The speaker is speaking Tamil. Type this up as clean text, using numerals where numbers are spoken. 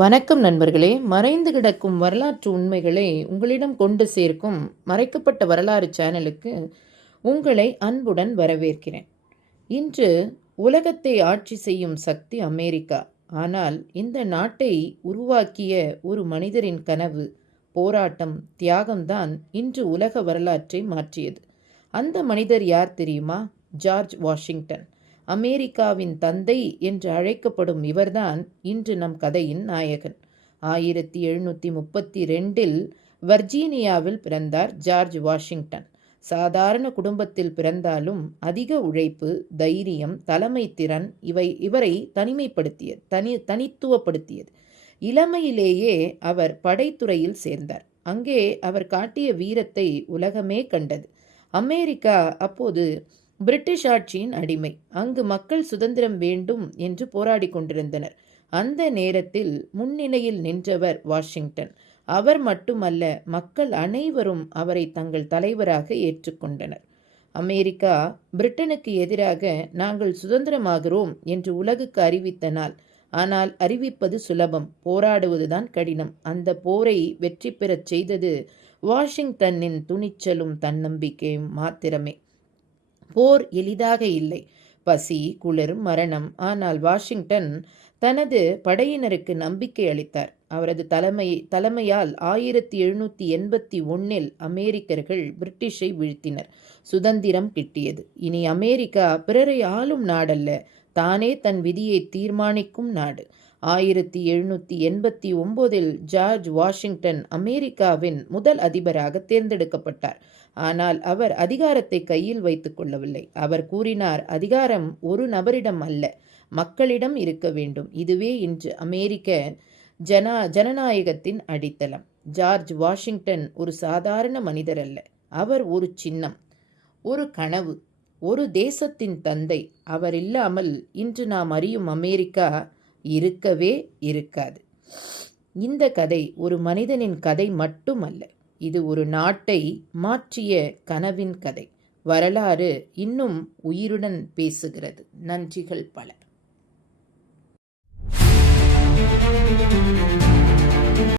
வணக்கம் நண்பர்களே. மறைந்து கிடக்கும் வரலாற்று உண்மைகளை உங்களிடம் கொண்டு சேர்க்கும் மறைக்கப்பட்ட வரலாறு சேனலுக்கு உங்களை அன்புடன் வரவேற்கிறேன். இன்று உலகத்தை ஆட்சி செய்யும் சக்தி அமெரிக்கா. ஆனால் இந்த நாட்டை உருவாக்கிய ஒரு மனிதரின் கனவு, போராட்டம், தியாகம்தான் இன்று உலக வரலாற்றை மாற்றியது. அந்த மனிதர் யார் தெரியுமா? George Washington. அமெரிக்காவின் தந்தை என்று அழைக்கப்படும் இவர்தான் இன்று நம் கதையின் நாயகன். 1732 வர்ஜீனியாவில் பிறந்தார் ஜார்ஜ் வாஷிங்டன். சாதாரண குடும்பத்தில் பிறந்தாலும் அதிக உழைப்பு, தைரியம், தலைமை திறன் இவரை தனித்துவப்படுத்தியது. இளமையிலேயே அவர் படைத்துறையில் சேர்ந்தார். அங்கே அவர் காட்டிய வீரத்தை உலகமே கண்டது. அமெரிக்கா அப்போது பிரிட்டிஷ் ஆட்சியின் அடிமை. அங்கு மக்கள் சுதந்திரம் வேண்டும் என்று போராடி கொண்டிருந்தனர். அந்த நேரத்தில் முன்னிலையில் நின்றவர் வாஷிங்டன். அவர் மட்டுமல்ல, மக்கள் அனைவரும் அவரை தங்கள் தலைவராக ஏற்றுக்கொண்டனர். அமெரிக்கா பிரிட்டனுக்கு எதிராக நாங்கள் சுதந்திரமாகிறோம் என்று உலகுக்கு அறிவித்த நாள். ஆனால் அறிவிப்பது சுலபம், போராடுவதுதான் கடினம். அந்த போரை வெற்றி பெறச் செய்தது வாஷிங்டனின் துணிச்சலும் தன்னம்பிக்கையும் மாத்திரமே. போர் எளிதாக இல்லை. பசி, குளிர், மரணம். ஆனால் வாஷிங்டன் தனது படையினருக்கு நம்பிக்கை அளித்தார். அவரது தலைமையால் 1781 அமெரிக்கர்கள் பிரிட்டிஷை வீழ்த்தினர். சுதந்திரம் கிட்டியது. இனி அமெரிக்கா பிறரை ஆளும் நாடல்ல, தானே தன் விதியை தீர்மானிக்கும் நாடு. 1789 ஜார்ஜ் வாஷிங்டன் அமெரிக்காவின் முதல் அதிபராக தேர்ந்தெடுக்கப்பட்டார். ஆனால் அவர் அதிகாரத்தை கையில் வைத்துக் கொள்ளவில்லை. அவர் கூறினார், அதிகாரம் ஒரு நபரிடம் அல்ல, மக்களிடம் இருக்க வேண்டும். இதுவே இன்று அமெரிக்க ஜனநாயகத்தின் அடித்தளம். ஜார்ஜ் வாஷிங்டன் ஒரு சாதாரண மனிதர் அல்ல. அவர் ஒரு சின்னம், ஒரு கனவு, ஒரு தேசத்தின் தந்தை. அவர் இல்லாமல் இன்று நாம் அறியும் அமெரிக்கா இருக்கவே இருக்காது. இந்த கதை ஒரு மனிதனின் கதை மட்டுமல்ல, இது ஒரு நாட்டை மாற்றிய கனவின் கதை. வரலாறு இன்னும் உயிருடன் பேசுகிறது. நன்றிகள் பல.